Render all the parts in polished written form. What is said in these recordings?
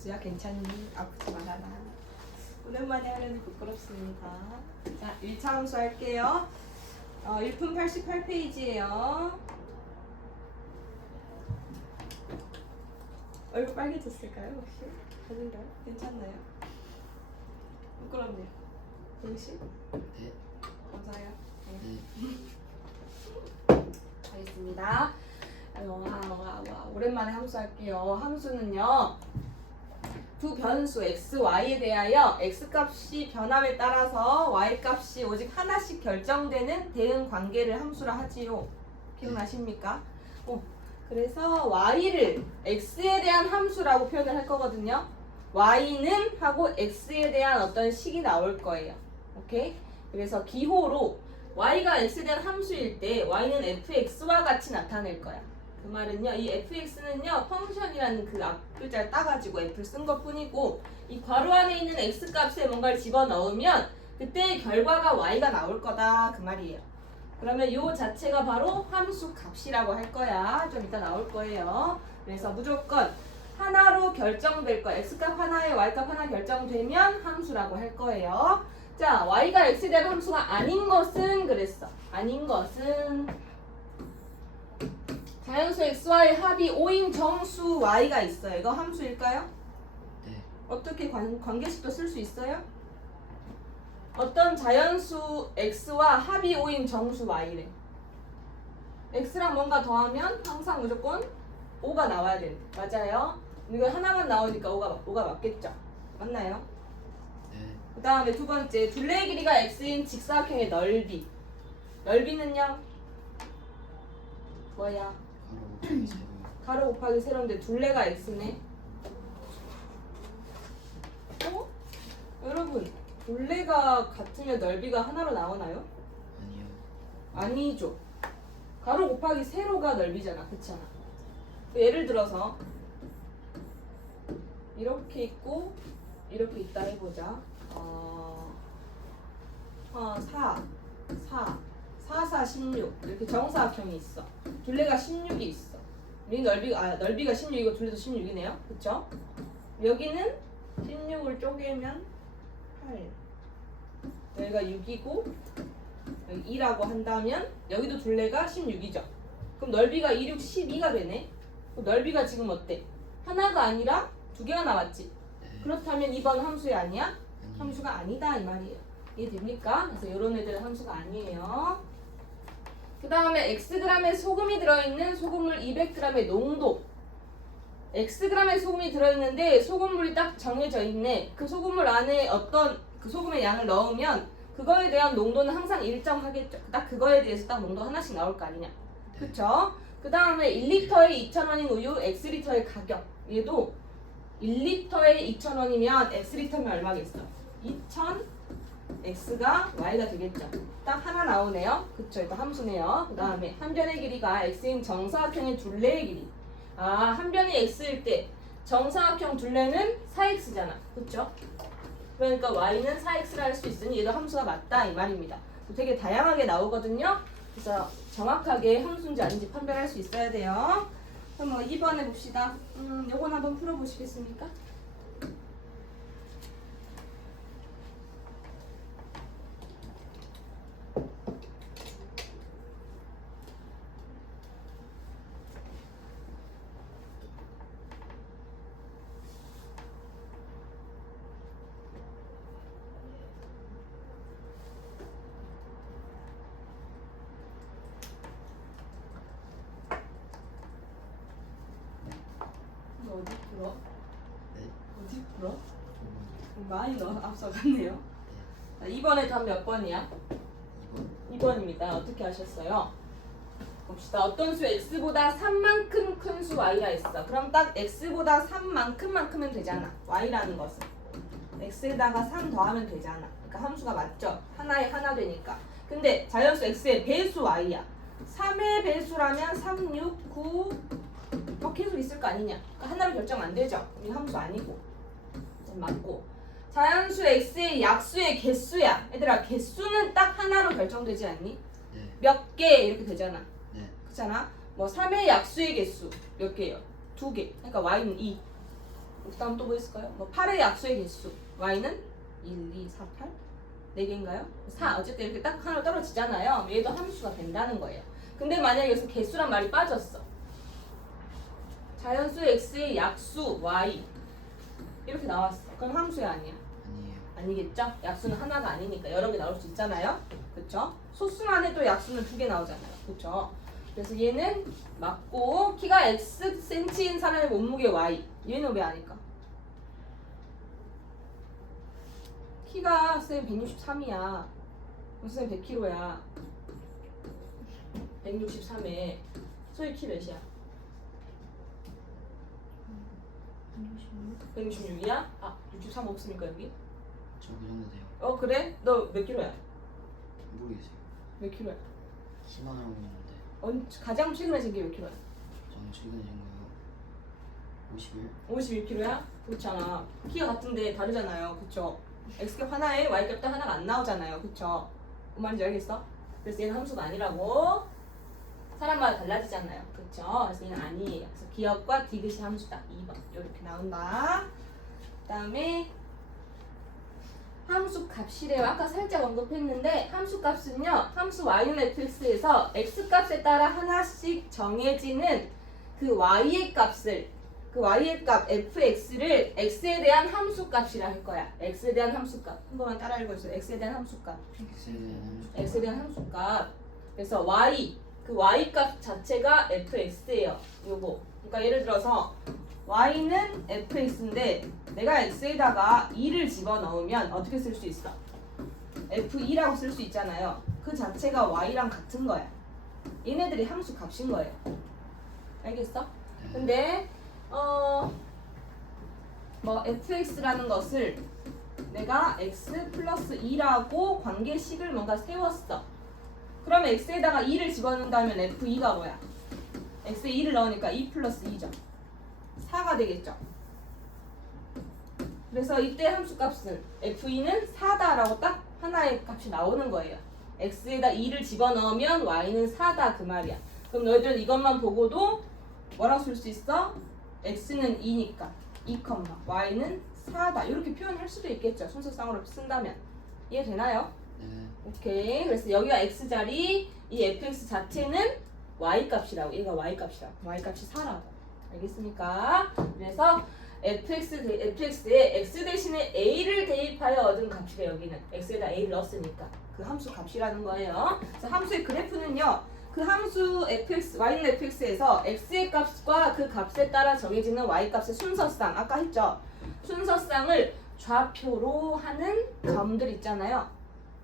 은수야 괜찮니? 아프지 말아라. 오랜만에 하려니 부끄럽습니다. 자, 1차 함수 할게요. 1분 88페이지예요. 얼굴 빨개졌을까요 혹시? 아닌가요? 괜찮나요? 부끄럽네요. 동시? 네. 감사해요. 네. 네. 알겠습니다. 오랜만에 함수할게요. 함수는요, 두 변수 x, y에 대하여 x 값이 변함에 따라서 y 값이 오직 하나씩 결정되는 대응 관계를 함수라 하지요. 기억나십니까? 그래서 y를 x에 대한 함수라고 표현을 할 거거든요. y는 하고 x에 대한 어떤 식이 나올 거예요. 오케이? 그래서 기호로 y가 x에 대한 함수일 때 y는 fx와 같이 나타낼 거야. 그 말은요, 이 fx는요 펑션이라는 그 앞 글자를 따가지고 f를 쓴 것 뿐이고, 이 괄호 안에 있는 x 값에 뭔가를 집어넣으면 그때의 결과가 y가 나올 거다 그 말이에요. 그러면 요 자체가 바로 함수 값이라고 할 거야. 좀 이따 나올 거예요. 그래서 무조건 하나로 결정될 거야. x값 하나에 y값 하나 결정되면 함수라고 할 거예요. 자, y가 x에 대한 함수가 아닌 것은 그랬어. 아닌 것은 자연수 xy 합이 5인 정수 y가 있어요. 이거 함수일까요? 네. 어떻게 관계식도 쓸 수 있어요? 어떤 자연수 x와 합이 5인 정수 y래. x랑 뭔가 더하면 항상 무조건 5가 나와야 돼. 맞아요? 이거 하나만 나오니까 5가 맞겠죠? 맞나요? 네. 그 다음에 두 번째, 둘레의 길이가 x인 직사각형의 넓이. 넓이는요? 뭐야? 가로 곱하기 세로. 가로 곱하기 세로인데 둘레가 x네. 여러분, 둘레가 같으면 넓이가 하나로 나오나요? 아니요. 아니죠. 가로 곱하기 세로가 넓이잖아. 그렇지 않아? 예를 들어서 이렇게 있고 이렇게 있다 해보자. 4, 16 이렇게 정사각형이 있어. 둘레가 16이 있어. 이 넓이가 16이고 둘레도 16이네요. 그쵸? 여기는 16을 쪼개면 8. 여기가 6이고 여기 2라고 한다면 여기도 둘레가 16이죠. 그럼 넓이가 2, 6, 12가 되네. 그럼 넓이가 지금 어때? 하나가 아니라 두 개가 나왔지. 네. 그렇다면 이번 함수에 아니야? 아니요. 함수가 아니다 이 말이에요. 이해됩니까? 그래서 이런 애들은 함수가 아니에요. 그 다음에 xg의 소금이 들어있는 소금물 200g의 농도. xg의 소금이 들어있는데 소금물이 딱 정해져 있네. 그 소금물 안에 어떤 그 소금의 양을 넣으면 그거에 대한 농도는 항상 일정하겠죠. 딱 그거에 대해서 딱 농도 하나씩 나올 거 아니냐. 그쵸? 그 다음에 1리터에 2,000원인 우유, x리터의 가격. 얘도 1리터에 2,000원이면 x리터면 얼마겠어? 2,000 x가 y가 되겠죠. 딱 하나 나오네요. 그쵸? 이거 함수네요. 그 다음에 한 변의 길이가 x인 정사각형의 둘레의 길이. 한 변이 x일 때 정사각형 둘레는 4x잖아. 그쵸? 그러니까 y는 4x를 할 수 있으니 얘도 함수가 맞다 이 말입니다. 되게 다양하게 나오거든요. 그래서 정확하게 함수인지 아닌지 판별할 수 있어야 돼요. 그럼 2번 해봅시다. 요건 한번 풀어보시겠습니까? 너 어디 풀어? 네. 어디 풀어? 5번. 많이 앞서갔네요. 자, 2번에 답 몇 번이야? 2번. 2번입니다. 어떻게 하셨어요? 봅시다. 어떤 수 x보다 3만큼 큰 수 y라 했어. 그럼 딱 x보다 3만큼만큼은 되잖아. y라는 것은. x에다가 3 더하면 되잖아. 그러니까 함수가 맞죠? 하나에 하나 되니까. 근데 자연수 x의 배수 y야. 3의 배수라면 3, 6, 9 뭐 계속 있을 거 아니냐. 그러니까 하나로 결정 안 되죠. 이 함수 아니고. 맞고. 자연수 x의 약수의 개수야. 얘들아, 개수는 딱 하나로 결정되지 않니? 네. 몇 개 이렇게 되잖아. 네. 그렇잖아. 뭐 3의 약수의 개수 몇 개예요? 2개. 그러니까 y는 2. 그 다음 또 뭐 있을까요? 뭐 8의 약수의 개수. y는 1, 2, 4, 8? 4개인가요? 4. 어쨌든 이렇게 딱 하나 떨어지잖아요. 얘도 함수가 된다는 거예요. 근데 만약에 여기서 개수란 말이 빠졌어. 자연수 x의 약수 y. 이렇게 나왔어. 그럼 함수야 아니야? 아니에요. 아니겠죠? 약수는 하나가 아니니까 여러 개 나올 수 있잖아요. 그쵸? 소수만 해도 약수는 2개 나오잖아요. 그쵸? 그래서 얘는 맞고 키가 Xcm인 사람의 몸무게 Y. 얘는 왜 아닐까? 키가 쌤 163이야. 쌤 100kg야. 163에 소희 키 몇이야? 166이야? 아, 63 없습니까 여기? 저 그 정도 돼요. 어 그래? 너 몇 킬로야? 모르겠어요. 몇 킬로야? 키만 알고 있는데 가장 최근에 잰 게 몇 킬로야? 저는 최근에 잰 거요. 51. 51kg야? 그렇잖아. 키가 같은데 다르잖아요. 그쵸? X값 하나에 Y값도 하나가 안 나오잖아요. 그쵸? 뭔 말인지 알겠어? 그래서 얘는 함수가 아니라고. 사람마다 달라지잖아요. 그쵸? 그래서 얘는 아니에요. 그래서 기억과 디귿이 함수다. 2번. 이렇게 나온다. 그 다음에 함수 값이래요. 아까 살짝 언급했는데 함수 값은요. 함수 y는 fx에서 x값에 따라 하나씩 정해지는 그 y의 값을 그 y의 값 fx를 x에 대한 함수값이라 할 거야. x에 대한 함수값. 한 번만 따라 읽어주세요. x에 대한 함수값. X에 대한 함수. x에 대한 함수값. 그래서 y 그 y 값 자체가 fx예요. 요거. 그러니까 예를 들어서 y는 fx인데 내가 x에다가 2를 집어넣으면 어떻게 쓸 수 있어? f2라고 쓸 수 있잖아요. 그 자체가 y랑 같은 거야. 얘네들이 함수 값인 거예요. 알겠어? 근데 뭐 fx라는 것을 내가 x 플러스 2라고 관계식을 뭔가 세웠어. 그러면 x에다가 2를 집어넣는다면 f2가 뭐야? x에 2를 넣으니까 2 플러스 2죠. 4가 되겠죠. 그래서 이때 함수값은 f2는 4다라고 딱 하나의 값이 나오는 거예요. x에다 2를 집어넣으면 y는 4다 그 말이야. 그럼 너희들은 이것만 보고도 뭐라고 쓸 수 있어? x는 2니까 2, y는 4다 이렇게 표현할 수도 있겠죠. 순서상으로 쓴다면. 이해되나요? 네. 오케이. 그래서 여기가 x자리 이 fx 자체는 y값이라고. 얘가 y값이라고. y값이 4라고. 알겠습니까? 그래서 fx에 x 대신에 a를 대입하여 얻은 값이가 여기는 x에다 a를 넣었으니까 그 함수 값이라는 거예요. 그래서 함수의 그래프는요. 그 함수 fx, y는 fx에서 x의 값과 그 값에 따라 정해지는 y값의 순서상 아까 했죠. 순서상을 좌표로 하는 점들 있잖아요.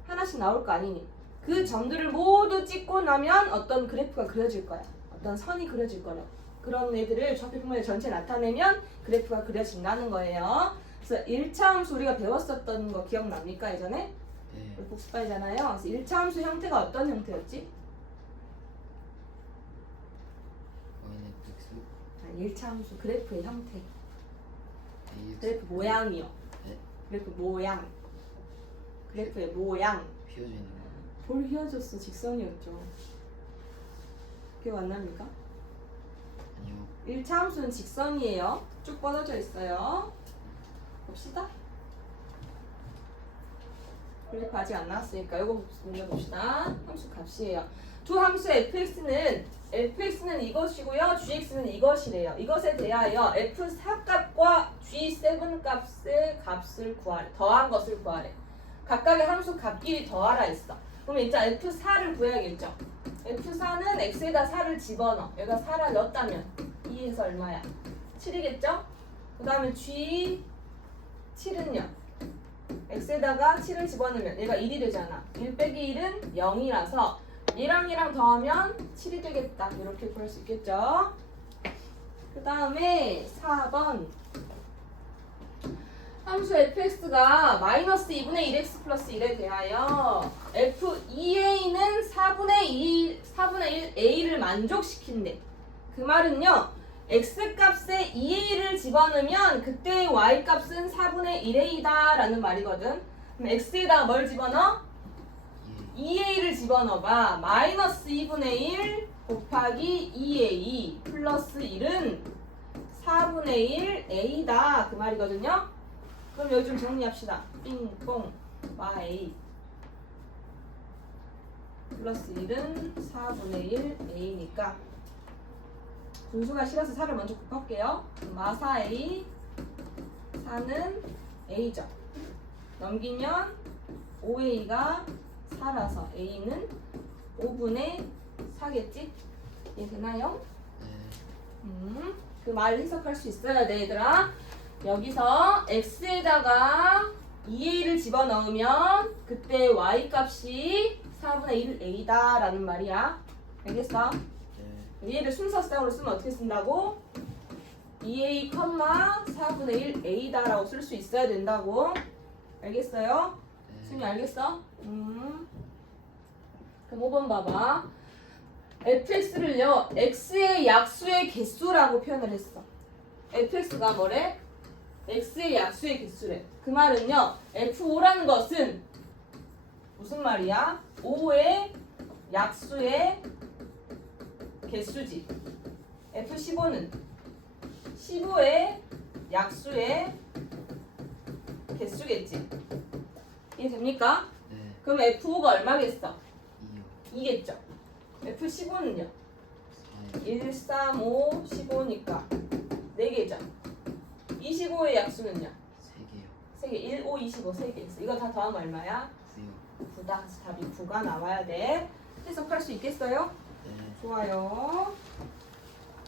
하나씩 나올 거 아니니. 그 점들을 모두 찍고 나면 어떤 그래프가 그려질 거야. 어떤 선이 그려질 거라고. 그런 애들을 좌표 평면에 전체 나타내면 그래프가 그려진다는 거예요. 그래서 1차 함수 우리가 배웠었던 거 기억납니까 예전에? 네. 우리 복습반이잖아요. 그래서 1차 함수 형태가 어떤 형태였지? Y는 X. 아니, 1차 함수 그래프의 형태. AX. 그래프 모양이요. 네. 그래프 모양. 그래프의 모양. 휘어져 있는 거. 볼 휘어졌어. 직선이었죠. 기억 안 납니까? 아니요. 1차 함수는 직선이에요. 쭉 뻗어져 있어요. 봅시다. 그래프 아직 안 나왔으니까 이거 올려봅시다. 함수 값이에요. 두 함수의 fx는 이것이고요. gx는 이것이래요. 이것에 대하여 f4 값과 g7 값의 값을 구하래. 더한 것을 구하래. 각각의 함수 값끼리 더하라 했어. 그럼 일단 f4를 구해야겠죠. f4는 x에다 4를 집어넣어. 여기다 4를 넣었다면 2에서 얼마야? 7이겠죠? 그 다음에 g7은요. x에다가 7을 집어넣으면 얘가 1이 되잖아. 1 빼기 1은 0이라서 얘랑 더하면 7이 되겠다. 이렇게 구할 수 있겠죠? 그 다음에 4번 함수 fx가 마이너스 2분의 1x 플러스 1에 대하여 f2a는 4분의 1 a를 만족시킨대. 그 말은요. x값에 2a를 집어넣으면 그때의 y값은 4분의 1a다 라는 말이거든. 그럼 x에다가 뭘 집어넣어? 2a를 집어넣어봐. 마이너스 2분의 1 곱하기 2a 플러스 1은 4분의 1 a다 그 말이거든요. 그럼 여기 좀 정리합시다. 삥뽕 y 플러스 1은 4분의 1 a니까 분수가 싫어서 4를 먼저 곱할게요. 마사 a 4는 a죠. 넘기면 5a가 4라서 a는 5분의 4겠지? 이해되나요? 네. 그 말을 해석할 수 있어야 돼 얘들아. 여기서 x에다가 2a를 집어넣으면 그때 y 값이 4분의 1 a다 라는 말이야. 알겠어? 네. 얘를 순서쌍으로 쓰면 어떻게 쓴다고? 2a, 4분의 1 a다 라고 쓸 수 있어야 된다고. 알겠어요? 승희 알겠어? 그럼 5번 봐봐. fx를요 x의 약수의 개수라고 표현을 했어. fx가 뭐래? x의 약수의 개수래. 그 말은요 f5라는 것은 무슨 말이야? 5의 약수의 개수지. f15는 15의 약수의 개수겠지. 이해됩니까? 네. 그럼 f5가 얼마겠어? 2요. 2겠죠. f15는요? 4요. 1, 3, 5, 15니까 4개죠. 25의 약수는요? 3개요. 3개. 1, 5, 25, 3개 있어. 이거 다 더하면 얼마야? 9요. 9다. 그래서 답이 9가 나와야 돼. 해석할 수 있겠어요? 네. 좋아요.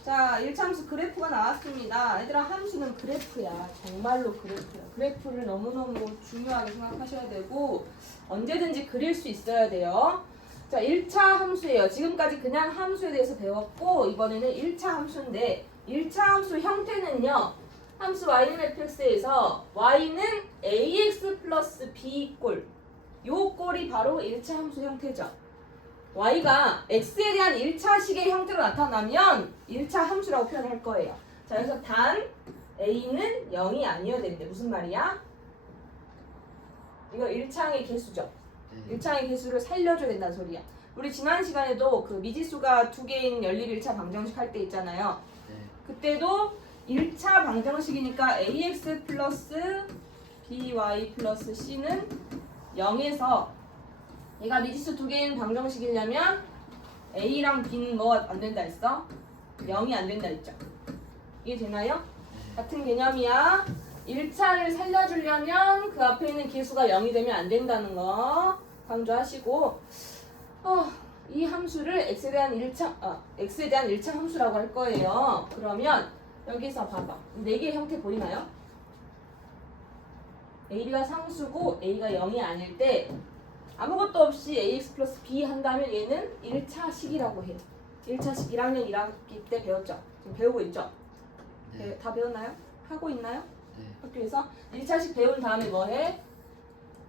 자, 1차함수 그래프가 나왔습니다. 얘들아, 함수는 그래프야. 정말로 그래프야. 그래프를 너무너무 중요하게 생각하셔야 되고 언제든지 그릴 수 있어야 돼요. 자, 1차 함수예요. 지금까지 그냥 함수에 대해서 배웠고 이번에는 1차 함수인데 1차 함수 형태는요. 함수 y는 fx에서 y는 ax 플러스 b 꼴. 요 꼴이 바로 1차 함수 형태죠. y가 x에 대한 1차식의 형태로 나타나면 1차 함수라고 표현할 거예요. 자, 여기서 단 a는 0이 아니어야 되는데 무슨 말이야? 이거 1차항의 개수죠. 네. 1차항의 개수를 살려줘야 된다는 소리야. 우리 지난 시간에도 그 미지수가 2개인 연립 1차 방정식 할 때 있잖아요. 네. 그때도 1차 방정식이니까 ax 플러스 by 플러스 c는 0에서 얘가 미지수 2개인 방정식이려면 a랑 b는 뭐 안 된다 했어? 0이 안 된다 했죠. 이해되나요? 네. 같은 개념이야. 1차를 살려주려면 그 앞에 있는 개수가 0이 되면 안 된다는 거 강조하시고 이 함수를 x에 대한 1차 함수라고 할 거예요. 그러면 여기서 봐봐. 4개의 형태 보이나요? a가 상수고 a가 0이 아닐 때 아무것도 없이 ax 플러스 b 한다면 얘는 1차식이라고 해요. 1차식 1학년 1학기 때 배웠죠? 지금 배우고 있죠? 네. 다 배웠나요? 하고 있나요? 네. 학교에서 1차식 배운 다음에 뭐 해?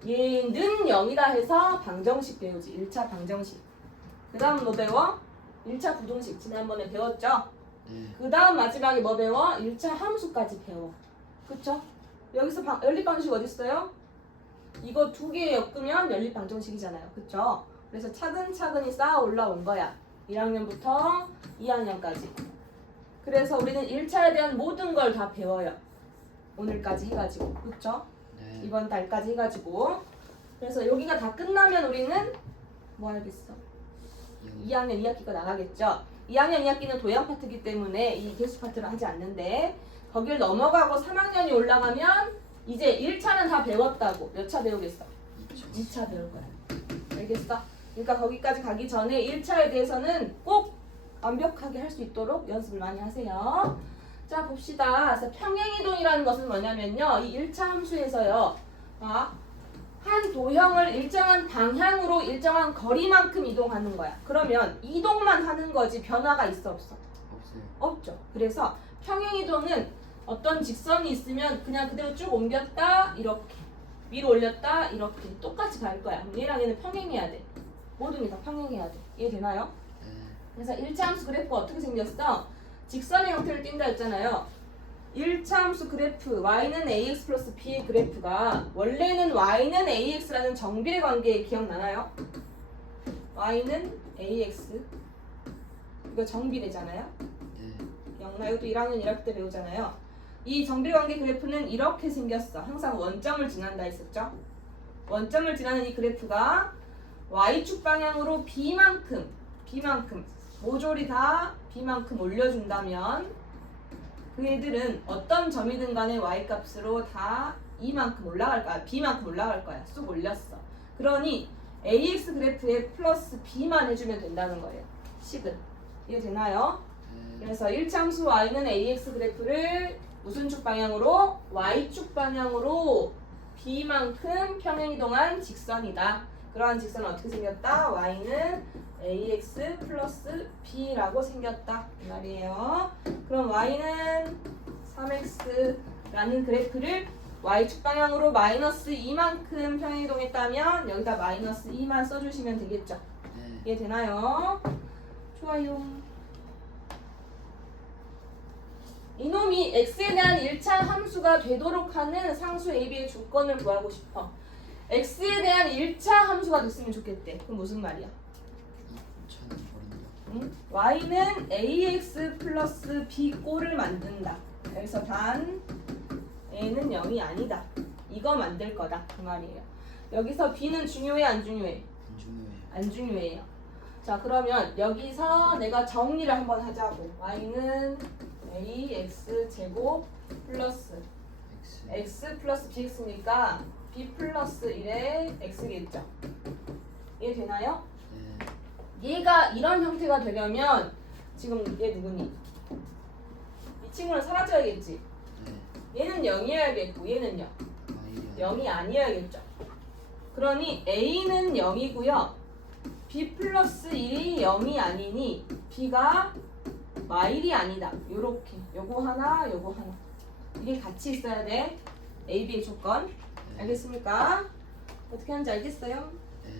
얘는 0이다 해서 방정식 배우지. 1차 방정식. 그 다음 뭐 배워? 1차 부동식 지난번에 배웠죠? 네. 그 다음 마지막에 뭐 배워? 1차 함수까지 배워. 그쵸? 여기서 연립 방정식 어디 있어요? 이거 2개 엮으면 연립 방정식이잖아요. 그쵸? 그래서 차근차근히 쌓아 올라온 거야. 1학년부터 2학년까지. 그래서 우리는 1차에 대한 모든 걸 다 배워요. 오늘까지 해가지고. 그쵸? 네. 이번 달까지 해가지고. 그래서 여기가 다 끝나면 우리는 뭐 하겠어? 2학년 2학기가 나가겠죠. 2학년 2학기는 도형 파트이기 때문에 이 개수 파트를 하지 않는데 거길 넘어가고 3학년이 올라가면 이제 1차는 다 배웠다고. 몇 차 배우겠어? 2차 배울 거야. 알겠어? 그러니까 거기까지 가기 전에 1차에 대해서는 꼭 완벽하게 할 수 있도록 연습을 많이 하세요. 자, 봅시다. 그래서 평행이동이라는 것은 뭐냐면요. 이 1차 함수에서요. 한 도형을 일정한 방향으로 일정한 거리만큼 이동하는 거야. 그러면 이동만 하는 거지 변화가 있어 없어? 없어요. 없죠. 그래서 평행이동은 어떤 직선이 있으면 그냥 그대로 쭉 옮겼다 이렇게 위로 올렸다 이렇게 똑같이 갈 거야. 그럼 얘랑 얘는 평행해야 돼. 모든 게 다 평행해야 돼. 이해되나요? 네. 그래서 1차 함수 그래프가 어떻게 생겼어? 직선의 형태를 띈다 했잖아요. 1차 함수 그래프 y는 ax 플러스 b의 그래프가 원래는 y는 ax라는 정비례 관계 기억나나요? y는 ax 이거 정비례잖아요. 네. 나 이것도 1학년 1학기 때 배우잖아요. 이 정비관계 그래프는 이렇게 생겼어. 항상 원점을 지난다 했었죠. 원점을 지나는 이 그래프가 y축 방향으로 b만큼 모조리 다 b만큼 올려준다면 그 애들은 어떤 점이든 간에 y값으로 다 e만큼 올라갈 거야. b만큼 올라갈 거야. 쑥 올렸어. 그러니 ax 그래프에 플러스 b만 해주면 된다는 거예요. 식은. 이해되나요? 네. 그래서 일차함수 y는 ax 그래프를 무슨 축 방향으로? y축 방향으로 b만큼 평행이동한 직선이다. 그러한 직선은 어떻게 생겼다? y는 ax 플러스 b라고 생겼다. 이 말이에요. 그럼 y는 3x라는 그래프를 y축 방향으로 마이너스 2만큼 평행이동했다면 여기다 마이너스 2만 써주시면 되겠죠. 네. 이해되나요? 좋아요. 이놈이 x에 대한 1차 함수가 되도록 하는 상수 AB의 조건을 구하고 싶어. x에 대한 1차 함수가 됐으면 좋겠대. 그럼 무슨 말이야? 2,000원 버린다. 응? y는 ax 플러스 b 꼴을 만든다. 그래서 단 a는 0이 아니다. 이거 만들 거다. 그 말이에요. 여기서 b는 중요해 안 중요해? 안 중요해요. 안 중요해요. 자 그러면 여기서 내가 정리를 한번 하자고. y는 ax 제곱 플러스 X. x 플러스 bx니까 b 플러스 1의 x겠죠. 이해되나요? 네. 얘가 이런 형태가 되려면 지금 얘 누구니? 이 친구는 사라져야겠지. 네. 얘는 0이어야겠고 얘는요? Y요. 0이 아니어야겠죠. 그러니 a는 0이고요. b 플러스 1이 0이 아니니 b가 마일이 아니다. 요렇게 요거 하나 요거 하나 이게 같이 있어야 돼. A, B의 조건. 네. 알겠습니까? 어떻게 하는지 알겠어요? 네.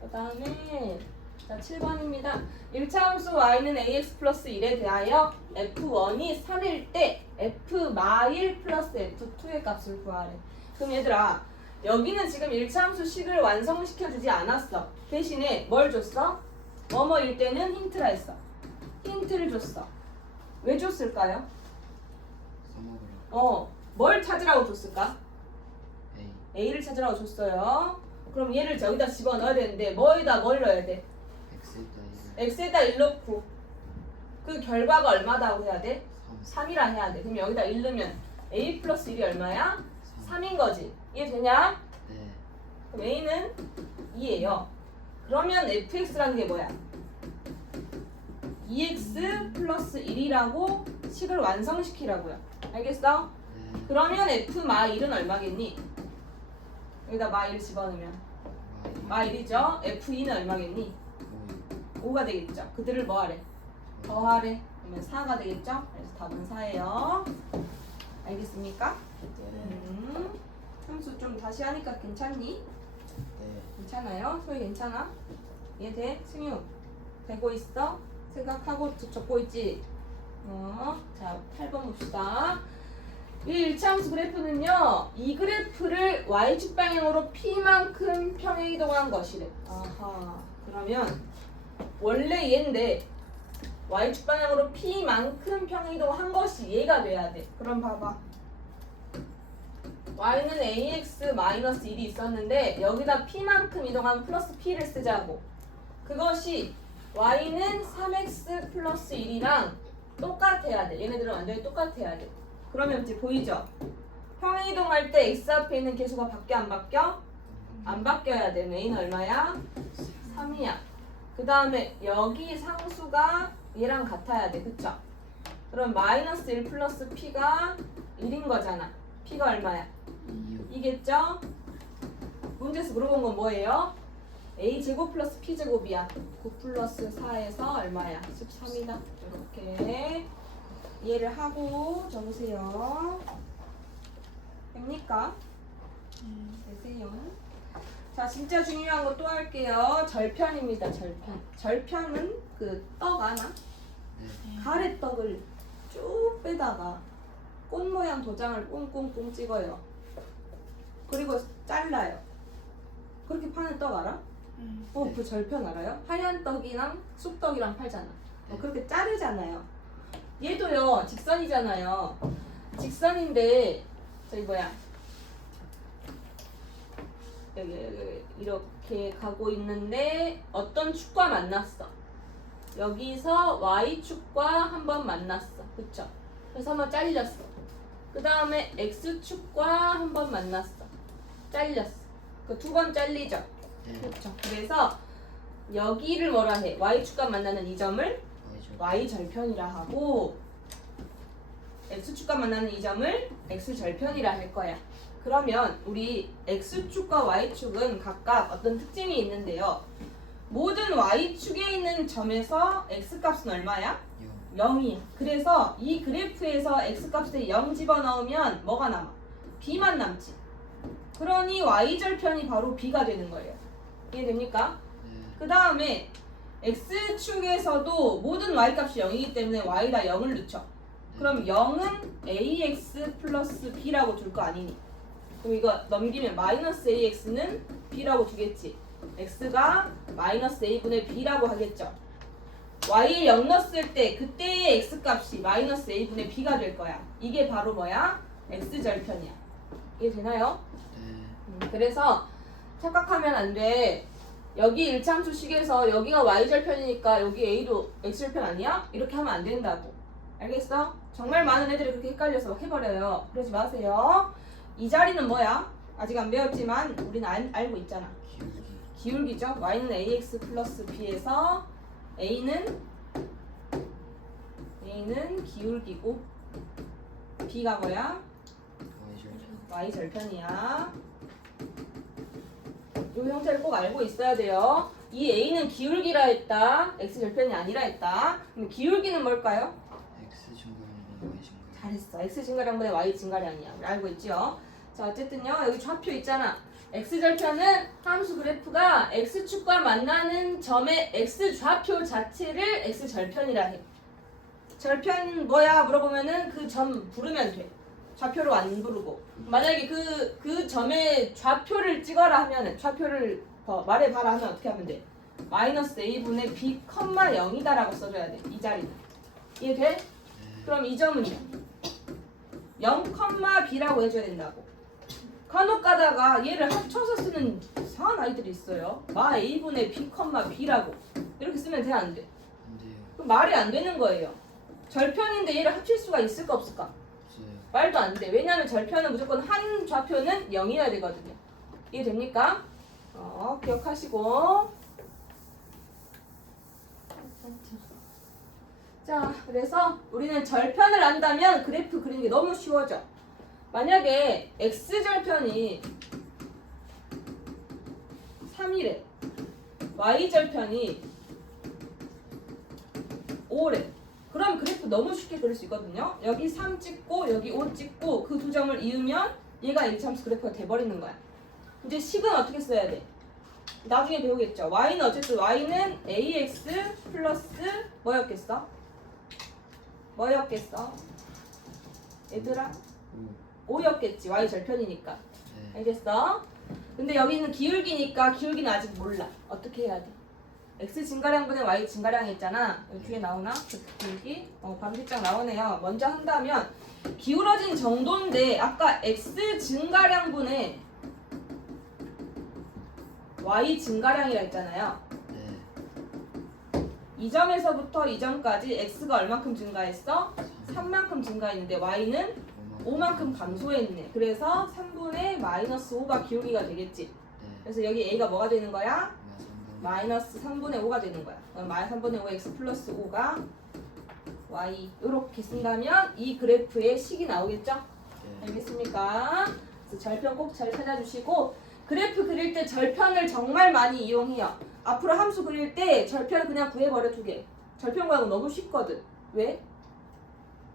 그 다음에 자 7번입니다. 1차 함수 y는 ax 플러스 1에 대하여 f1이 3일 때 f 마일 플러스 f2의 값을 구하래. 그럼 얘들아 여기는 지금 1차 함수 식을 완성시켜주지 않았어. 대신에 뭘 줬어? 뭐뭐일 때는 힌트라 했어. 힌트를 줬어. 왜 줬을까요? 써먹으라. 뭘 찾으라고 줬을까? A. A를 찾으라고 줬어요. 그럼 얘를 저기다 집어넣어야 되는데 뭐에다 뭘 넣어야 돼? X에다 1. X에다 1 넣고 그 결과가 얼마다고 해야 돼? 3. 3이라 해야 돼. 그럼 여기다 1 넣으면 A 플러스 1이 얼마야? 3. 3인 거지. 이해되냐? 네. 그럼 A는 2예요. 그러면 fx라는 게 뭐야? 2x 플러스 1이라고 식을 완성시키라고요. 알겠어? 네. 그러면 f 마 1은 얼마겠니? 여기다 마 1 집어넣으면 마 1이죠? f2는 얼마겠니? 5가 되겠죠. 그들을 뭐 하래? 더하래. 그러면 4가 되겠죠? 그래서 답은 4예요. 알겠습니까? 함수 좀 다시 하니까 괜찮니? 네. 괜찮아요? 소희 괜찮아? 이해돼? 승유 되고 있어? 생각하고 적고 있지? 자 8번 봅시다. 이 1차 함수 그래프는요 이 그래프를 y축 방향으로 p만큼 평행이동한 것이래. 아하 그러면 원래 얘인데 y축 방향으로 p만큼 평행이동한 것이 얘가 돼야 돼. 그럼 봐봐. y는 ax 마이너스 1이 있었는데 여기다 p만큼 이동하면 플러스 p를 쓰자고. 그것이 y는 3x 플러스 1이랑 똑같아야 돼. 얘네들은 완전히 똑같아야 돼. 그러면 이제 보이죠? 평행이동할 때 x 앞에 있는 개수가 바뀌어 안 바뀌어? 안 바뀌어야 돼. a는 얼마야? 3이야. 그 다음에 여기 상수가 얘랑 같아야 돼. 그쵸? 그럼 마이너스 1 플러스 p가 1인 거잖아. p가 얼마야? 2요. 이겠죠? 문제에서 물어본 건 뭐예요? a제곱 플러스 p제곱이야. 9 플러스 4에서 얼마야? 13이다. 이렇게 이해를 하고 적으세요. 됩니까? 되세요. 자, 진짜 중요한 거 또 할게요. 절편입니다. 절편. 절편은 그 떡 아나? 네. 가래떡을 쭉 빼다가 꽃 모양 도장을 꽁꽁꽁 찍어요. 그리고 잘라요. 그렇게 파는 떡 알아? 그 절편 알아요? 하얀 떡이랑 쑥떡이랑 팔잖아. 그렇게 자르잖아요. 얘도요, 직선이잖아요. 직선인데, 저기 뭐야. 여기 이렇게 가고 있는데, 어떤 축과 만났어. 여기서 Y축과 한번 만났어. 그쵸? 그래서 한번 잘렸어. 그 다음에 X축과 한번 만났어. 잘렸어. 그 두 번 잘리죠? 그렇죠. 그래서 여기를 뭐라 해? Y축과 만나는 이 점을 Y절편이라 하고 X축과 만나는 이 점을 X절편이라 할 거야. 그러면 우리 X축과 Y축은 각각 어떤 특징이 있는데요. 모든 Y축에 있는 점에서 X값은 얼마야? 0이야. 그래서 이 그래프에서 X값에 0 집어넣으면 뭐가 남아? B만 남지. 그러니 Y절편이 바로 B가 되는 거예요. 이해됩니까? 그 다음에 X축에서도 모든 Y값이 0이기 때문에 Y다 0을 넣죠. 그럼 0은 AX 플러스 B라고 둘 거 아니니? 그럼 이거 넘기면 마이너스 AX는 B라고 두겠지. X가 마이너스 A분의 B라고 하겠죠. Y에 0 넣었을 때 그때의 X값이 마이너스 A분의 B가 될 거야. 이게 바로 뭐야? X절편이야. 이해되나요? 그래서 착각하면 안 돼. 여기 일차함수식에서 여기가 Y절편이니까 여기 A도 X절편 아니야? 이렇게 하면 안 된다고. 알겠어? 정말 많은 애들이 그렇게 헷갈려서 막 해버려요. 그러지 마세요. 이 자리는 뭐야? 아직 안 배웠지만 우리는 알고 있잖아. 기울기죠? Y는 AX 플러스 B에서 A는 기울기고 B가 뭐야? Y절편이야. 이 형태를 꼭 알고 있어야 돼요. 이 A는 기울기라 했다. X절편이 아니라 했다. 그럼 기울기는 뭘까요? X 증가량분 Y 증가량. 잘했어. X 증가량분의 Y 증가량이야. 우리 알고 있죠? 자, 어쨌든요. 여기 좌표 있잖아. X절편은 함수 그래프가 X축과 만나는 점의 X좌표 자체를 X절편이라 해. 절편 뭐야? 물어보면은 그 점 부르면 돼. 좌표로 안 부르고. 만약에 그 점의 좌표를 찍어라 하면은 좌표를 말해봐라 하면 어떻게 하면 돼? 마이너스 A분의 B, 0이다라고 써줘야 돼. 이 자리는. 이해돼? 그럼 이 점은요? 0, B라고 해줘야 된다고. 간혹 가다가 얘를 합쳐서 쓰는 이상한 아이들이 있어요. 마 A분의 B, B라고. 이렇게 쓰면 돼, 안 돼? 안 돼요. 그럼 말이 안 되는 거예요. 절편인데 얘를 합칠 수가 있을까 없을까? 없어요. 말도 안 돼. 왜냐하면 절편은 무조건 한 좌표는 0이어야 되거든요. 이해됩니까? 기억하시고. 자, 그래서 우리는 절편을 안다면 그래프 그리는 게 너무 쉬워져. 만약에 X절편이 3이래. Y절편이 5래. 그럼 그래프 너무 쉽게 그릴 수 있거든요. 여기 3 찍고 여기 5 찍고 그 두 점을 이으면 얘가 일차함수 그래프가 돼버리는 거야. 이제 식은 어떻게 써야 돼? 나중에 배우겠죠. Y는 어쨌든 Y는 AX 플러스 뭐였겠어? 얘들아? 5였겠지. Y 절편이니까. 알겠어? 근데 여기는 기울기니까 기울기는 아직 몰라. 어떻게 해야 돼? X 증가량분의 Y 증가량이 있잖아. 여기 뒤에 나오나? 그 기울기? 바로 뒷장 나오네요. 먼저 한다면 기울어진 정도인데 아까 X 증가량분의 Y 증가량이라 했잖아요. 이 점에서부터 이 점까지 X가 얼만큼 증가했어? 3만큼 증가했는데 Y는 5만큼 감소했네. 그래서 3분의 마이너스 5가 기울기가 되겠지. 그래서 여기 A가 뭐가 되는 거야? 마이너스 3분의 5가 되는 거야. 그럼 마이너스 3분의 5 X 플러스 5가 Y 이렇게 쓴다면 이 그래프의 식이 나오겠죠? 알겠습니까? 그래서 절편 꼭 잘 찾아주시고 그래프 그릴 때 절편을 정말 많이 이용해요. 앞으로 함수 그릴 때 절편 그냥 구해버려 2개. 절편 구하는 거 너무 쉽거든. 왜?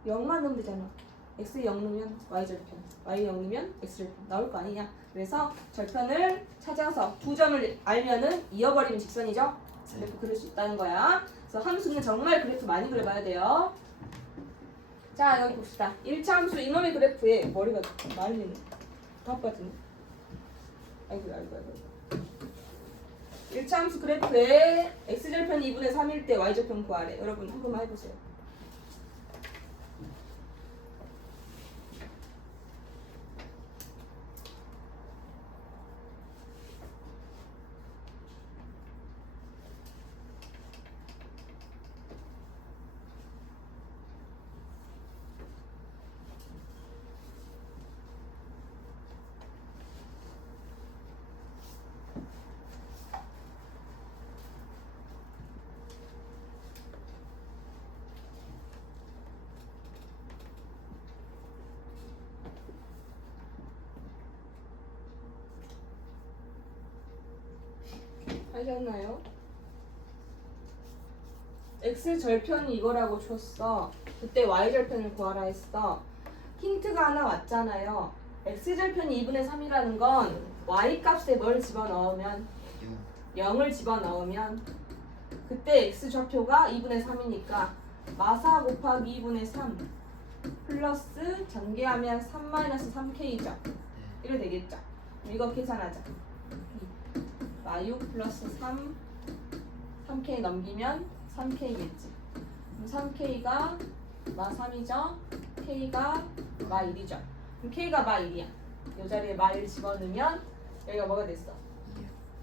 0만 넣으면 되잖아. X 0 넣으면 Y절편, Y 0 넣으면 X절편 나올 거 아니냐. 그래서 절편을 찾아서 두 점을 알면은 이어버리면 직선이죠. 그래프 그릴 수 있다는 거야. 그래서 함수는 정말 그래프 많이 그려봐야 돼요. 자, 여기 봅시다. 1차 함수 이놈의 그래프에 머리가 말리네. 다 빠지네. 아이고. 1차함수 그래프에 x절편 2분의 3일 때 y절편 구하래. 여러분 한 번만 해보세요. 하셨나요? x절편이 이거라고 줬어. 그때 y절편을 구하라 했어. 힌트가 하나 왔잖아요. x절편이 2분의 3이라는 건 y값에 뭘 집어넣으면 0을 집어넣으면 그때 x좌표가 2분의 3이니까 마사 곱하기 2분의 3 플러스 전개하면 3-3k죠. 이래 되겠죠. 이거 계산하자. 마6 플러스 3 3k 넘기면 3k겠지. 그럼 3k가 마3이죠. k가 마1이죠. 그럼 k가 마1이야. 이 자리에 마1 집어넣으면 여기가 뭐가 됐어?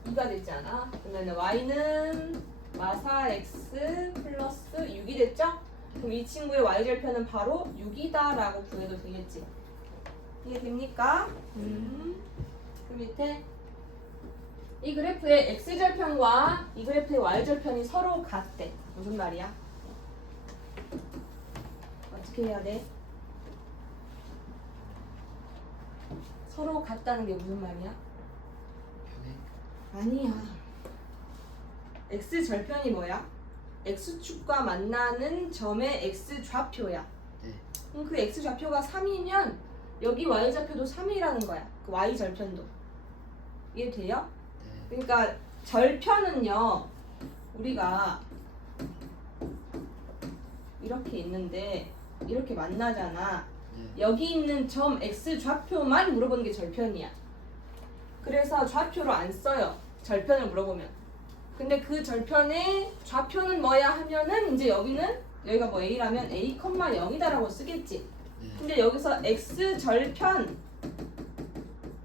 2가 됐지 않아? 그러면 y는 마4x 플러스 6이 됐죠? 그럼 이 친구의 y절편은 바로 6이다 라고 구해도 되겠지. 이해됩니까? 그 밑에 이 그래프의 x절편과 이 그래프의 y절편이 서로 같대. 무슨 말이야? 어떻게 해야 돼? 서로 같다는 게 무슨 말이야? 아니야. x절편이 뭐야? x축과 만나는 점의 x좌표야. 그럼 그 x좌표가 3이면 여기 y좌표도 3이라는 거야. 그 y절편도. 이해돼요? 그러니까 절편은요, 우리가 이렇게 있는데 이렇게 만나잖아. 여기 있는 점 x좌표만 물어보는 게 절편이야. 그래서 좌표로 안 써요. 절편을 물어보면. 근데 그 절편의 좌표는 뭐야 하면은 이제 여기가 뭐 a라면 a, 0이다라고 쓰겠지. 근데 여기서 x절편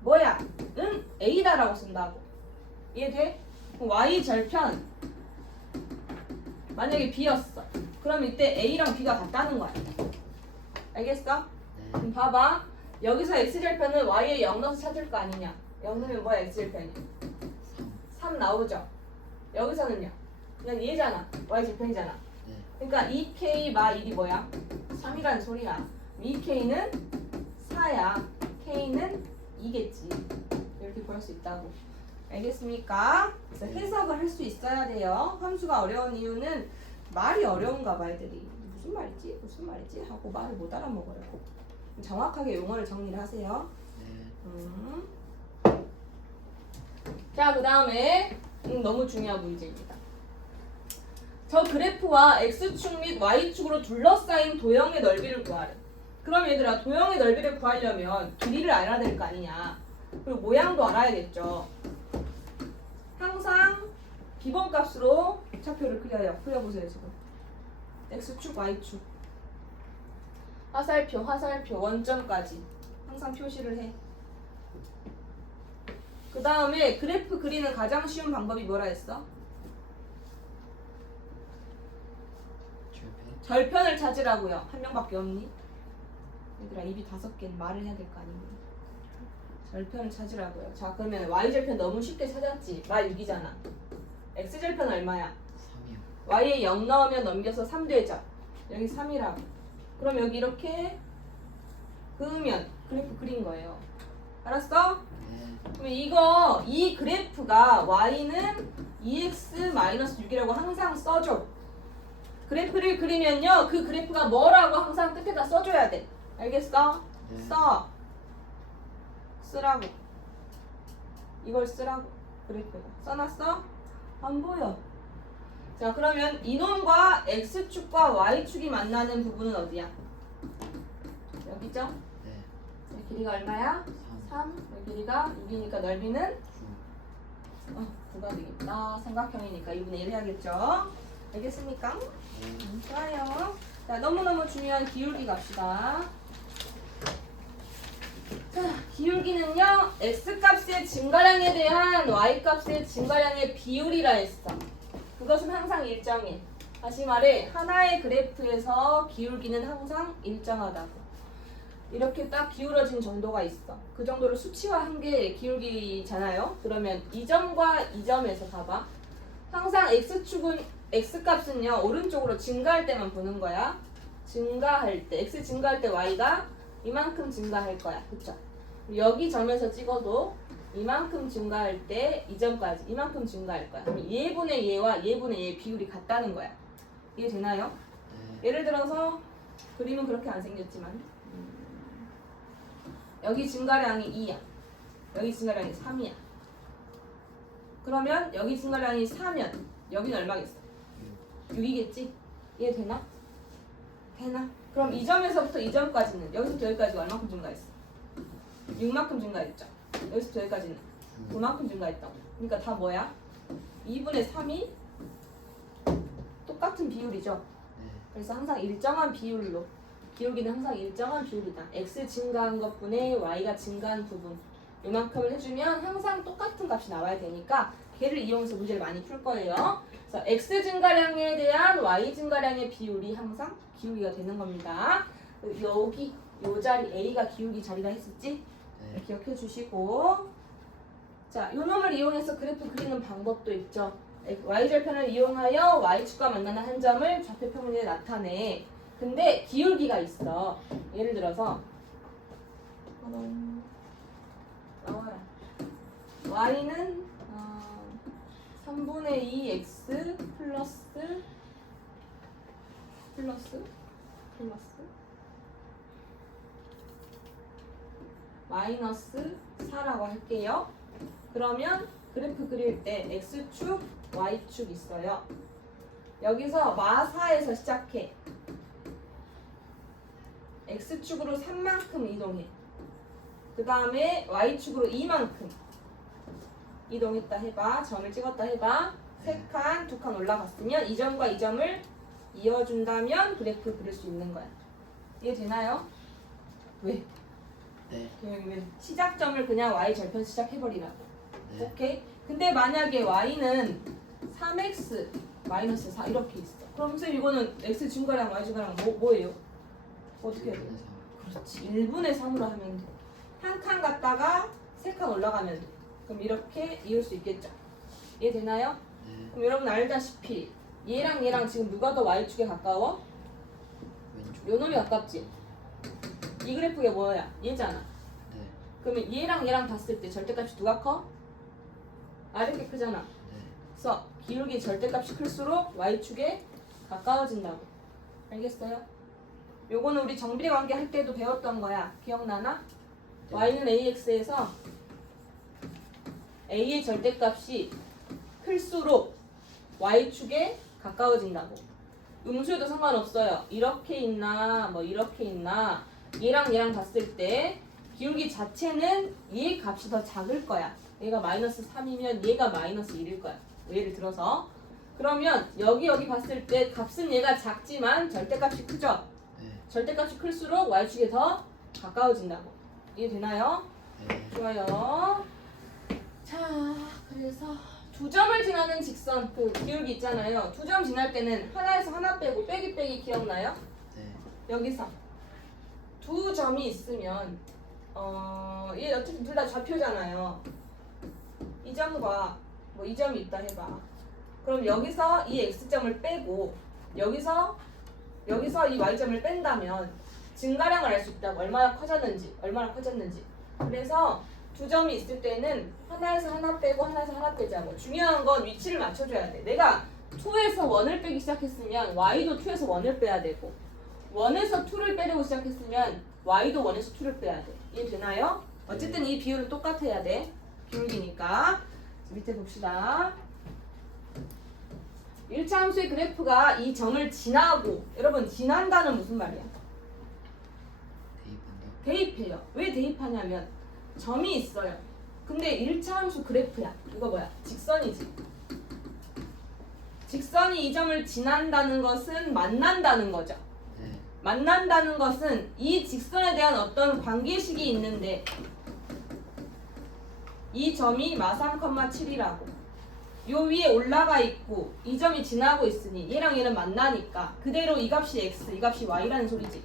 뭐야? 은 a다라고 쓴다고. 이해돼? y절편 만약에 b였어. 그럼 이때 a랑 b가 같다는 거야. 알겠어? 그럼 봐봐. 여기서 x절편은 y에 0 넣어서 찾을 거 아니냐. 0 넣으면 뭐야 x절편이? 3 나오죠? 여기서는요? 그냥 얘잖아. y절편이잖아. 그러니까 2k 마 1이 뭐야? 3이라는 소리야. 2k는 4야. k는 2겠지. 이렇게 구할 수 있다고. 알겠습니까? 그래서 해석을 할 수 있어야 돼요. 함수가 어려운 이유는 말이 어려운가 봐 애들이. 무슨 말이지? 무슨 말이지? 하고 말을 못 알아먹어요. 정확하게 용어를 정리를 하세요. 자, 그 다음에 너무 중요한 문제입니다. 저 그래프와 x축 및 y축으로 둘러싸인 도형의 넓이를 구하래. 그럼 얘들아, 도형의 넓이를 구하려면 길이를 알아야 될 거 아니냐. 그리고 모양도 알아야겠죠. 항상 기본값으로 좌표를 그려요. 그려보세요 지금. x축, y축. 화살표, 원점까지 항상 표시를 해. 그 다음에 그래프 그리는 가장 쉬운 방법이 뭐라 했어? 절편을 찾으라고요. 한 명밖에 없니? 얘들아 입이 5개는 말을 해야 될 거 아니니? 절편을 찾으라고요. 자, 그러면 y절편 너무 쉽게 찾았지. 마6이잖아. x절편 얼마야? 3이요. y에 0 넣으면 넘겨서 3 되죠. 여기 3이라고. 그럼 여기 이렇게 그으면 그래프 그린 거예요. 알았어? 그럼 이 그래프가 y는 2x-6이라고 항상 써줘. 그래프를 그리면요, 그 그래프가 뭐라고 항상 끝에다 써줘야 돼. 알겠어? 써. 쓰라고. 이걸 쓰라고. 그래프에다. 써놨어? 안 보여. 자, 그러면 이놈과 x축과 y축이 만나는 부분은 어디야? 여기죠? 여기 길이가 얼마야? 3. 여기 길이가 6이니까 넓이는 9가 되겠다. 삼각형이니까 2분의 1 해야겠죠? 알겠습니까? 좋아요. 자, 너무너무 중요한 기울기 갑시다. 자, 기울기는요, x값의 증가량에 대한 y값의 증가량의 비율이라 했어. 그것은 항상 일정해. 다시 말해, 하나의 그래프에서 기울기는 항상 일정하다고. 이렇게 딱 기울어진 정도가 있어. 그 정도를 수치화한 게 기울기잖아요. 그러면 이 점과 이 점에서 봐봐. 항상 x축은 x값은요 오른쪽으로 증가할 때만 보는 거야. 증가할 때 x 증가할 때 y가 이만큼 증가할 거야. 그쵸? 여기 점에서 찍어도 이만큼 증가할 때 이 점까지 이만큼 증가할 거야. 그럼 얘분의 얘와 얘분의 얘 비율이 같다는 거야. 이해되나요? 예를 들어서 그림은 그렇게 안 생겼지만 여기 증가량이 2야. 여기 증가량이 3이야. 그러면 여기 증가량이 4면 여기는 얼마겠어? 6이겠지? 이해되나? 되나? 그럼 이 점에서부터 이 점까지는 여기서부터 여기까지가 얼마큼 증가했어? 6만큼 증가했죠? 여기서부터 여기까지는 9만큼 증가했다고. 그러니까 다 뭐야? 2분의 3이 똑같은 비율이죠? 그래서 항상 일정한 비율로 기울기는 항상 일정한 비율이다. x 증가한 것분에 y가 증가한 부분 이만큼을 해주면 항상 똑같은 값이 나와야 되니까 걔를 이용해서 문제를 많이 풀 거예요. 그래서 x 증가량에 대한 y 증가량의 비율이 항상 기울기가 되는 겁니다. 여기 요 자리 a가 기울기 자리라 했었지? 기억해 주시고 자, 요 놈을 이용해서 그래프 그리는 방법도 있죠. y절편을 이용하여 y축과 만나는 한 점을 좌표평면에 나타내. 근데 기울기가 있어. 예를 들어서 나와라. y는 3분의 2 x 플러스 마이너스 4라고 할게요. 그러면 그래프 그릴 때 x축, y축 있어요. 여기서 마4에서 시작해. x축으로 3만큼 이동해. 그 다음에 y축으로 2만큼 이동했다 해봐. 점을 찍었다 해봐. 3칸, 2칸 올라갔으면 이 점과 이 점을 이어준다면 그래프 그릴 수 있는 거야. 이해되나요? 왜? 네. 왜? 시작점을 그냥 y절편 시작해버리라고. 네. 오케이? 근데 만약에 y는 3x 마이너스 4 이렇게 있어. 그럼 쌤 이거는 x 증가량 y 증가량 뭐예요? 어떻게 해야 돼? 그렇지. 1분의 3으로 하면 돼. 한 칸 갔다가 3칸 올라가면 돼. 그럼 이렇게 이을 수 있겠죠? 이해되나요? 네. 그럼 여러분 알다시피 얘랑 얘랑 지금 누가 더 y축에 가까워? 왼쪽. 요 놈이 가깝지? 이 그래프가 뭐야? 얘잖아. 네. 그러면 얘랑 얘랑 봤을 때 절대값이 누가 커? 이렇게 크잖아. 네. 그래서 기울기 절대값이 클수록 y축에 가까워진다고. 알겠어요? 요거는 우리 정비례 관계 할 때도 배웠던 거야. 기억나나? 네. y는 ax에서 a의 절대값이 클수록 y축에 가까워진다고. 음수에도 상관없어요. 이렇게 있나 뭐 이렇게 있나 얘랑 얘랑 봤을 때 기울기 자체는 얘 값이 더 작을 거야. 얘가 마이너스 3이면 얘가 마이너스 1일 거야. 예를 들어서 그러면 여기 봤을 때 값은 얘가 작지만 절대값이 크죠? 네. 절대값이 클수록 y축에 더 가까워진다고. 이해되나요? 네. 좋아요. 자, 그래서 두 점을 지나는 직선 그 기울기 있잖아요. 두 점 지날 때는 하나에서 하나 빼고 빼기 기억나요? 네. 여기서 두 점이 있으면 얘 어쨌든 둘 다 좌표잖아요. 이 점과 뭐 이 점이 있다 해봐. 그럼 여기서 이 x점을 빼고 여기서 이 y점을 뺀다면 증가량을 알 수 있다고. 얼마나 커졌는지. 그래서 두 점이 있을 때는 하나에서 하나 빼고 하나에서 하나 빼자고. 중요한 건 위치를 맞춰줘야 돼. 내가 2에서 1을 빼기 시작했으면 y도 2에서 1을 빼야 되고 1에서 2를 빼려고 시작했으면 y도 1에서 2를 빼야 돼. 이해되나요? 어쨌든 이 비율은 똑같아야 돼. 기울기니까. 밑에 봅시다. 1차 함수의 그래프가 이 점을 지나고, 여러분 지난다는 무슨 말이야? 대입한다. 대입해요. 왜 대입하냐면 점이 있어요. 근데 1차 함수 그래프야. 이거 뭐야? 직선이지. 직선이 이 점을 지난다는 것은 만난다는 거죠. 네. 만난다는 것은 이 직선에 대한 어떤 관계식이 있는데 이 점이 마3,7이라고 요 위에 올라가 있고 이 점이 지나고 있으니 얘랑 얘는 만나니까 그대로 이 값이 x, 이 값이 y라는 소리지.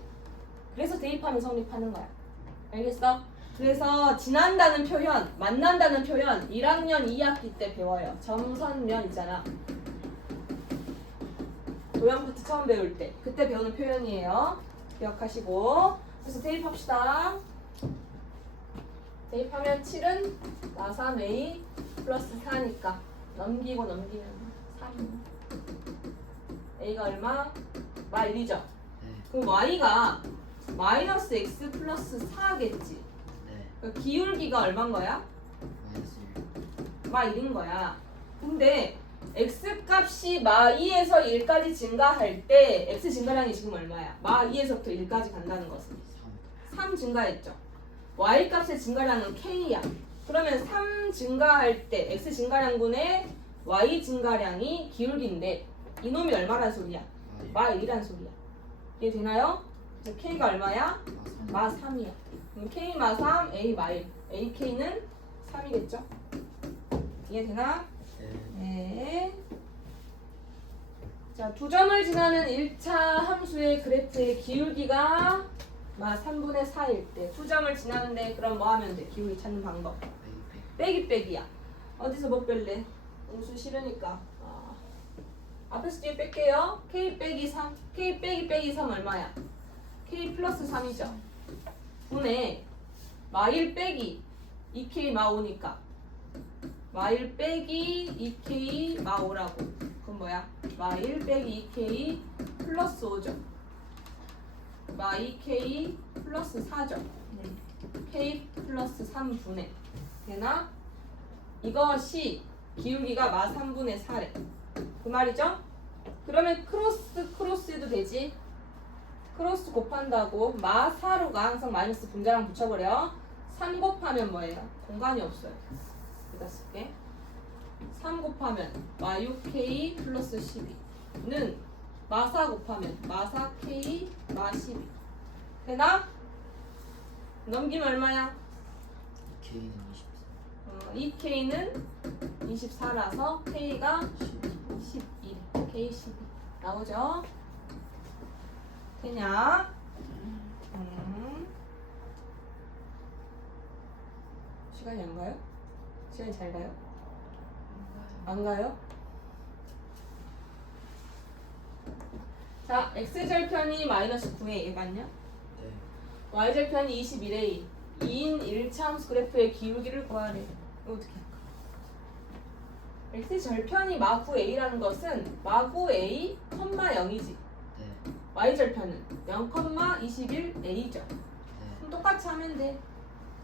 그래서 대입하면 성립하는 거야. 알겠어? 그래서 지난다는 표현, 만난다는 표현 1학년 2학기 때 배워요. 점선면 있잖아. 도형 파트 처음 배울 때 그때 배우는 표현이에요. 기억하시고. 그래서 대입합시다. 대입하면 7은 마3a 플러스 4니까 넘기고 넘기면 3. a가 얼마? 마1이죠. 네. 그럼 y가 마이너스 x 플러스 4겠지. 네. 그러니까 기울기가 얼마인 거야? 마이너스 1. 마1인 거야. 근데 x 값이 마2에서 1까지 증가할 때 x 증가량이 지금 얼마야? 마2에서부터 1까지 간다는 것은 3. 3 증가했죠. y 값의 증가량은 k야. 그러면 3 증가할 때 x 증가량분의 y 증가량이 기울기인데 이놈이 얼마란 소리야? 마1이란 소리야. 이해되나요? 그래서 k가 얼마야? 마3이야. 그럼 k 마3, a 마1. ak는 3이겠죠? 이해되나? 네. 자, 두 점을 지나는 1차 함수의 그래프의 기울기가 마 3분의 4일 때 두 점을 지나는데 그럼 뭐 하면 돼? 기울기 찾는 방법. 빼기 빼기야. 어디서 못 뺄래? 음수 싫으니까. 앞에서 뒤에 뺄게요. k 빼기 3. k 빼기 빼기 3 얼마야? k 플러스 3이죠. 분의 마1 빼기 2k 마5니까 마1 빼기 2k 마5라고. 그럼 뭐야? 마1 빼기 2k 플러스 5죠. 마2k 플러스 4죠. k 플러스 3분의 되나? 이것이 기울기가 마 3분의 4래. 그 말이죠? 그러면 크로스 해도 되지? 크로스 곱한다고 마 4로가 항상 마이너스 분자랑 붙여버려. 3 곱하면 뭐예요? 공간이 없어요. 여기다 쓸게. 3 곱하면 마 6k 플러스 12는 마 4 곱하면 마 4k 마 12 되나? 넘기면 얼마야? K는 24. 2k는 24라서 k가 12 k 12 나오죠? 되냐? 시간이 안 가요? 시간이 잘 가요? 안 가요? 자, x절편이 마이너스 9a 맞냐? 네. y절편이 21a 2인 1차 함수 그래프의 기울기를 구하래. 이거 어떻게 할까? x절편이 마구 a라는 것은 마구 a, 0이지. 네. y절편은 0,21a죠. 네. 그럼 똑같이 하면 돼.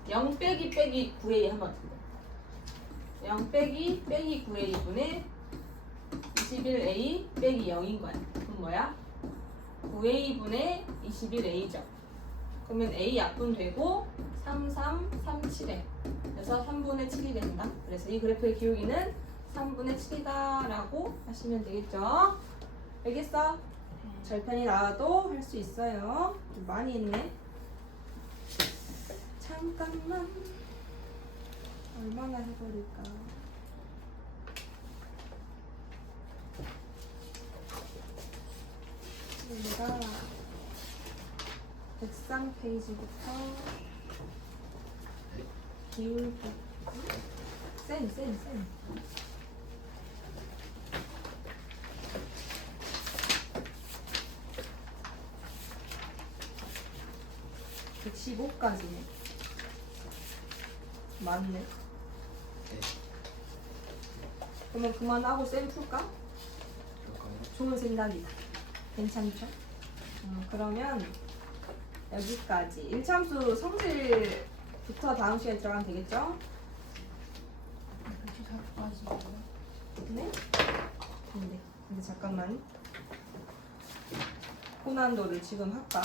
0 빼기 빼기 9a 하면 어떻게 돼? 0 빼기 빼기 9a 분의 21a 빼기 0인 거야. 그럼 뭐야? 9a 분의 21a죠. 그러면 a 약분 되고 3, 3, 3, 7에 그래서 3분의 7이 된다. 그래서 이 그래프의 기울기는 3분의 7이다 라고 하시면 되겠죠. 알겠어? 절편이 나와도 할 수 있어요. 좀 많이 있네. 잠깐만. 얼마나 해버릴까? 내가 103페이지부터 기울기 쌤 115까지네. 맞네. 네. 그러면 그만하고 쌤 풀까? 그럴까요? 좋은 생각이다. 괜찮죠? 그러면 여기까지 1참수 성질부터 다음 시간에 들어가면 되겠죠? 네? 근데 잠깐만 고난도를 지금 할까?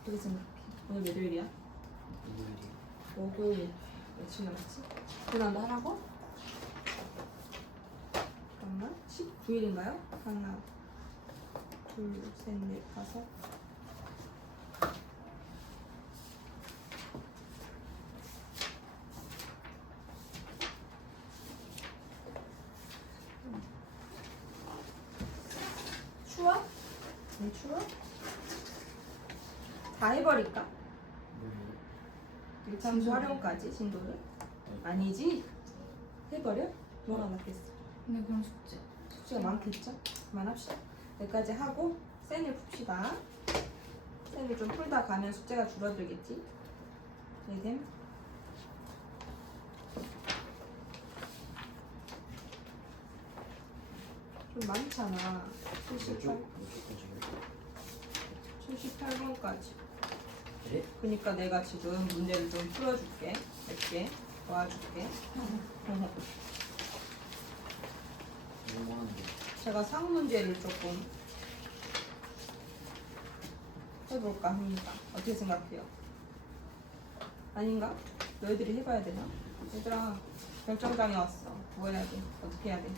어떻게 생각해? 오늘 몇 요일이야? 이거리. 목요일. 며칠 남았지? 그다음도 하라고? 잠깐만 19일인가요? 하나 둘 셋 넷 다섯 추워? 안 추워? 다 해버릴까? 뭘 1참수 활용까지 진도를? 아니지? 해버려? 뭐가 낫겠어? 근데 그럼 숙제. 숙제가 많겠죠? 그만합시다. 여기까지 하고 센을 풉시다. 센을 좀 풀다 가면 숙제가 줄어들겠지? 네됨. 좀 많잖아. 78번까지. 네? 그러니까 내가 지금 문제를 좀 풀어줄게. 몇 개 도와줄게. 너무 하는데 제가 상 문제를 조금 해볼까 합니다. 어떻게 생각해요? 아닌가? 너희들이 해봐야 되나? 얘들아 결정장애 왔어. 뭐 해야 돼? 어떻게 해야 돼?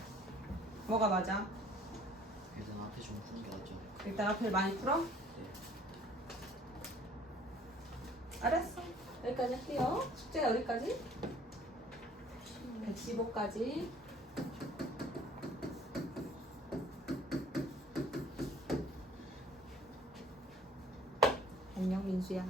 뭐가 맞아? 일단 앞에 좀 푸는 게 낫죠. 일단 앞을 많이 풀어? 네. 알았어. 여기까지 할게요. 숙제 어디까지? 115까지. 안녕 민수야.